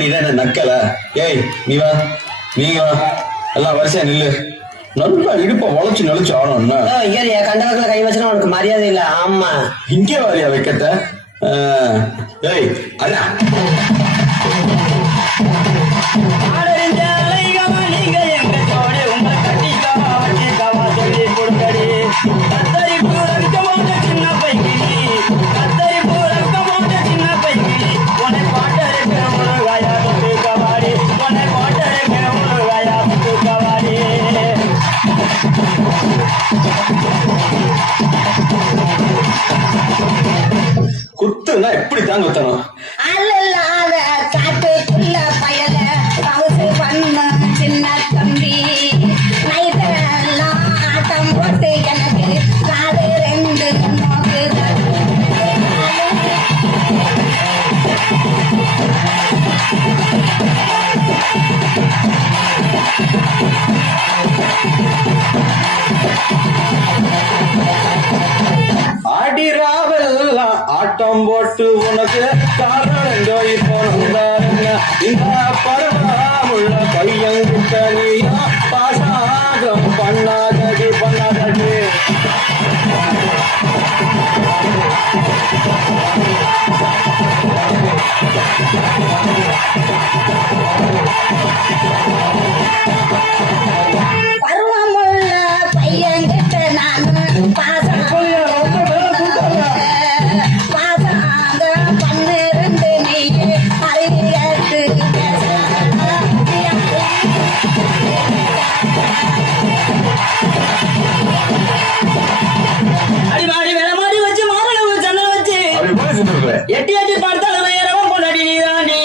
நீதான் என்ன நக்கல? ஏய் நீ வா, நீங்க வா, எல்லாம் வரிசையா நில்லு. நல்லா இடுப்ப வளைச்சு நெளிச்சு ஆடணும்னா கண்டவர்களை கை வச்சுனா உனக்கு மரியாதை இல்ல. ஆமா, இங்கே வாரியா வைக்கத்த. ஏய் அண்ணா குத்துனா எப்படி தாங்க குத்தணும்? அல்லல்லாத காட்டுக்குள்ள பயல கவுசு பண்ண சின்ன தம்பி நைட்டெல்லாம் ஆட்டம் போட்டு எனக்கு காது ரெண்டு நோக்கு ஆடிராவெல்லாம் ஆட்டம் போட்டு உனக்கு காரணோ இப்போ இந்த பரவாமுள்ள கையங்கிட்ட நீயா பாசாகம் பண்ணாதடி பண்ணாதடி. பருவமுள்ள பையன்கிட்ட நானு பாசாங்க பன்னிரண்டு நீ அறிவியத்து அடிமாடி வேலை வச்சு மாமலை சந்தனம் வச்சு எட்டி எட்டி பார்த்தாலும் நேரமும் பொண்டாடி நீதாண்டி.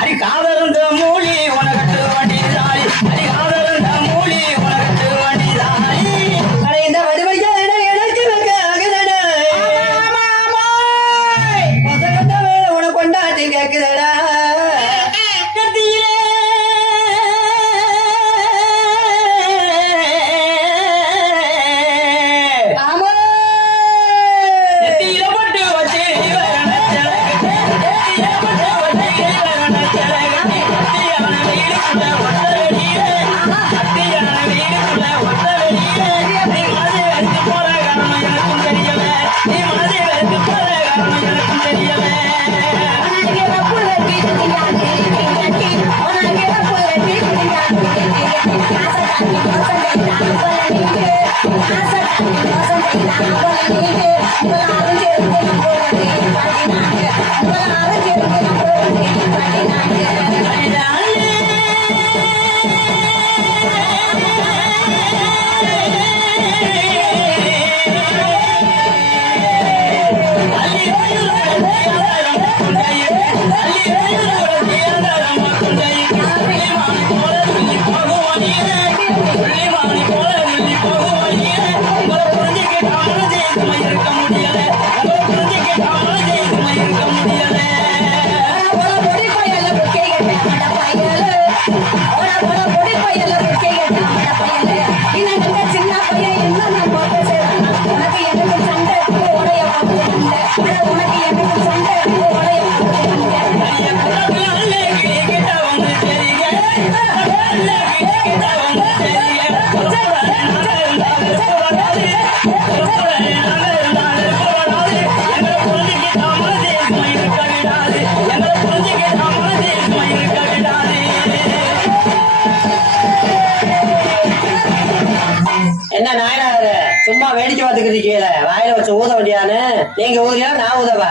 அடி காதருந்த மூலி உனக்கு வண்டி தாய், அடி காதருந்த மூலி உனக்கு வண்டி தாய். அடே இந்த வடிவடிக்க எனக்கு வைக்க அகதட பசங்கத்த வேலை உனக்கு கொண்டாட்டி கேக்குதடா. என்ன நாயனாரு சும்மா வேடிக்கை பார்த்துக்கிட்டு இருக்கீங்கள, வாயில வச்சு ஊத வேண்டியானு? நீங்க ஊதியா நான் ஊதவா?